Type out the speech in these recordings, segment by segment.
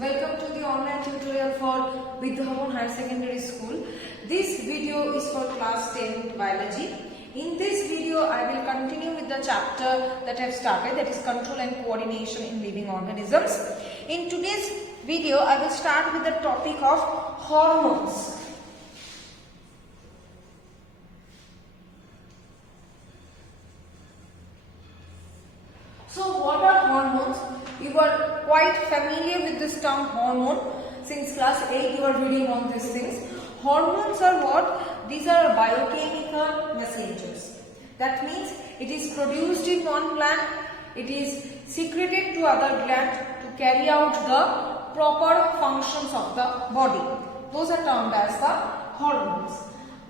welcome to the online tutorial for Vidyavan Higher Secondary School. This video is for class 10 biology. In this video, I will continue with the chapter that I have started, that is control and coordination in living organisms. In today's video, I will start with the topic of hormones. So what are hormones? You are quite familiar with this term hormone. Since class 8 you are reading on these things. Hormones are what? These are biochemical messengers. That means it is produced in one gland, it is secreted to other gland to carry out the proper functions of the body. Those are termed as the hormones.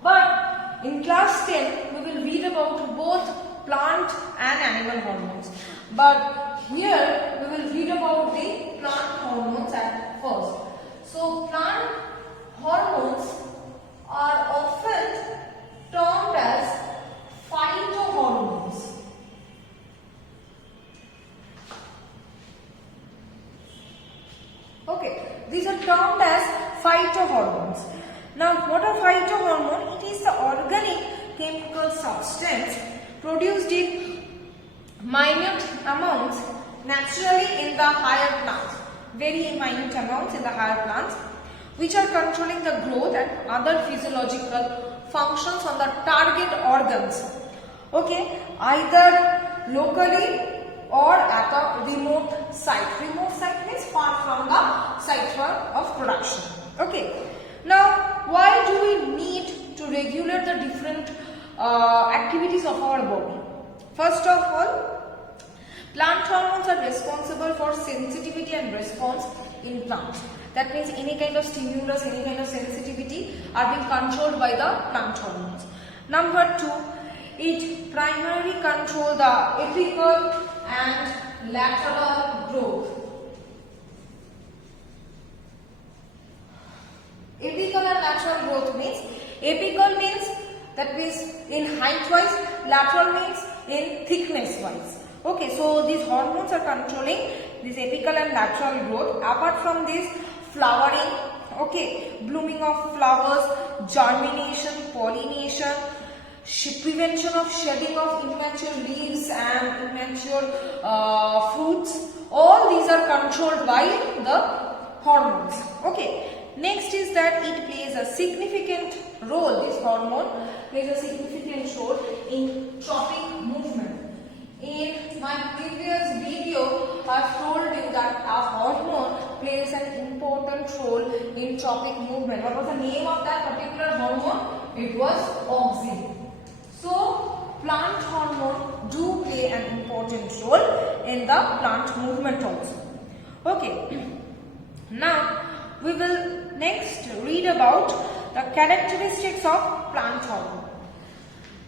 But in class 10 we will read about both plant and animal hormones. But here we will read about the plant hormones at first. So plant hormones are often termed as phytohormones. Okay, these are termed as phytohormones. Now what are phytohormones? It is the organic chemical substance produced in minute amounts naturally in the higher plants, very minute amounts in the higher plants, which are controlling the growth and other physiological functions on the target organs. Okay, either locally or at a remote site. Remote site means far from the site of production. Okay, now why do we need to regulate the different activities of our body? First of all, plant hormones are responsible for sensitivity and response in plants. That means any kind of stimulus, any kind of sensitivity are being controlled by the plant hormones. Number 2, it primarily controls the apical and lateral growth. Apical and lateral growth means, apical means that means in height wise, lateral means in thickness wise. Okay, so these hormones are controlling this apical and lateral growth. Apart from this, flowering, okay, blooming of flowers, germination, pollination, prevention of shedding of immature leaves and immature fruits. All these are controlled by the hormones. Okay. Next is that it plays a significant role, this hormone plays a significant role in trophic movement. In my previous video, I have told you that a hormone plays an important role in trophic movement. What was the name of that particular hormone? It was auxin. So, plant hormone do play an important role in the plant movement also. Okay. Now, we will next read about the characteristics of plant hormone.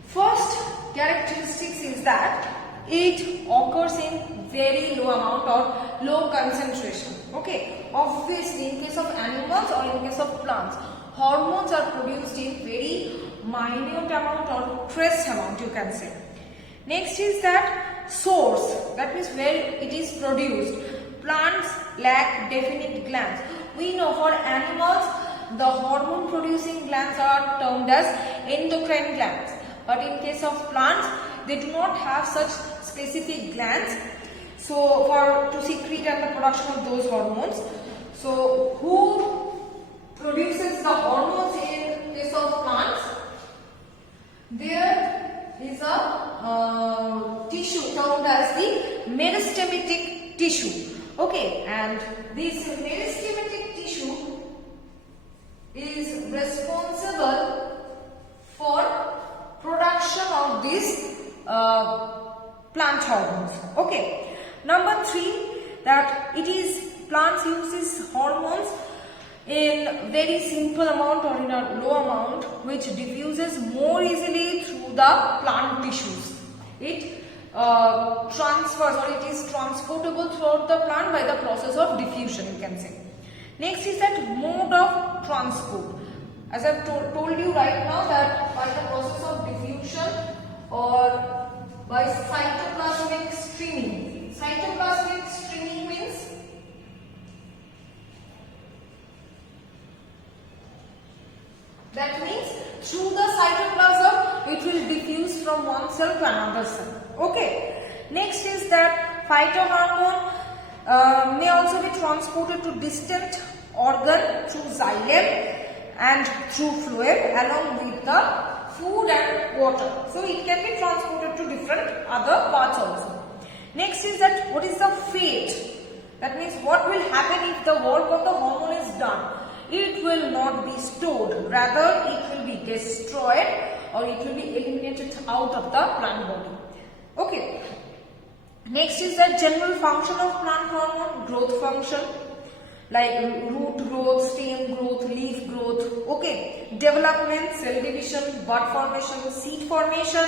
First characteristics is that it occurs in very low amount or low concentration. Okay, obviously in case of animals or in case of plants, hormones are produced in very minute amount or trace amount, you can say. Next is that source, that means where it is produced. Plants lack definite glands. We know for animals, the hormone producing glands are termed as endocrine glands. But in case of plants, they do not have such specific glands. So for to secrete and the production of those hormones. So who produces the hormones in case of plants? There is a tissue termed as the meristematic tissue. Okay, and this meristematic tissue is responsible for production of these plant hormones. Okay. Number 3, that it is plants uses hormones in very simple amount or in a low amount, which diffuses more easily through the plant tissues. It transfers or it is transportable throughout the plant by the process of diffusion, you can say. Next is that mode of transport. As I have told you right now that by the process of diffusion or by cytoplasmic streaming. Cytoplasmic streaming means That means through the cytoplasm it will diffuse from one cell to another cell. Okay. Next is that phytohormone may also be transported to distant organ through xylem and through fluid along with the food and water. So it can be transported to different other parts also. Next is that what is the fate? That means what will happen if the work of the hormone is done? It will not be stored, rather it will be destroyed or it will be eliminated out of the plant body. Okay. Next is the general function of plant hormone, growth function, like root growth, stem growth, leaf growth. Okay. Development, cell division, bud formation, seed formation,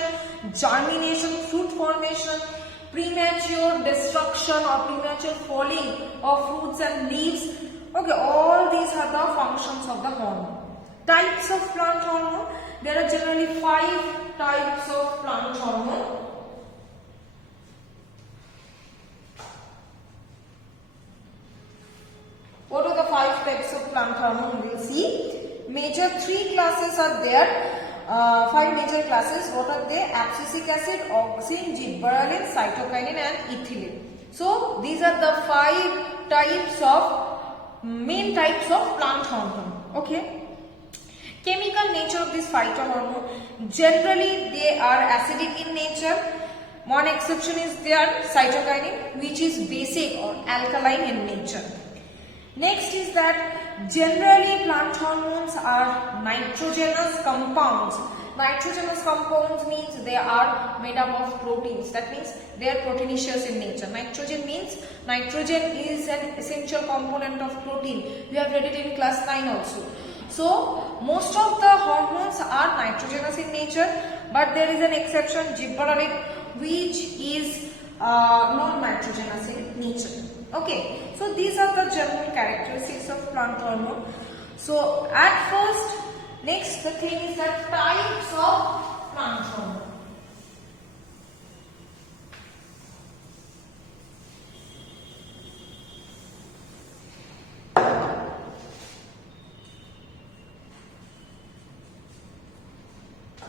germination, fruit formation, premature destruction or premature falling of fruits and leaves. Okay, all these are the functions of the hormone. Types of plant hormone. There are generally 5 types of plant hormone. What are the 5 types of plant hormone? We will see. Major 3 classes are there. 5 major classes. What are they? Abscisic acid, auxin, gibberellin, cytokinin and ethylene. So these are the 5 types of main types of plant hormone. Okay. Chemical nature of this phytohormone. Generally they are acidic in nature. One exception is there, cytokinin, which is basic or alkaline in nature. Next is that generally plant hormones are nitrogenous compounds. Nitrogenous compounds means they are made up of proteins. That means they are proteinaceous in nature. Nitrogen means nitrogen is an essential component of protein. We have read it in class 9 also. So most of the hormones are nitrogenous in nature, but there is an exception, gibberellin, which is non-nitrogenous in nature. Okay, so these are the general characteristics of plant hormone. So at first, next the thing is that types of plant hormone.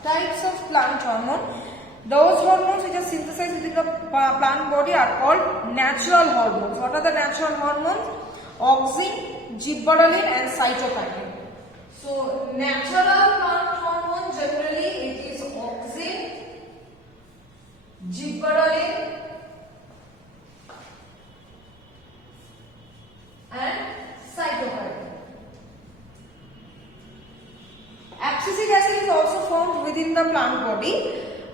Types of plant hormone. Those hormones which are synthesized within the plant body are called natural hormones. What are the natural hormones? Auxin, gibberellin and cytokinin. So natural plant hormone generally it is auxin, gibberellin and cytokinin. Abscisic acid is also found within the plant body,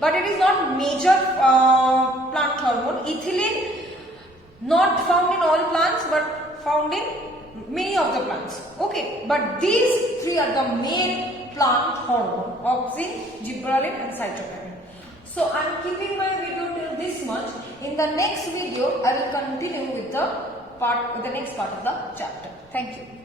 but it is not major plant hormone. Ethylene not found in all plants but found in many of the plants. Okay, but these 3 are the main plant hormone: auxin, gibberellin and cytokinin. So I am keeping my video till this much. In the next video I will continue with the next part of the chapter. Thank you.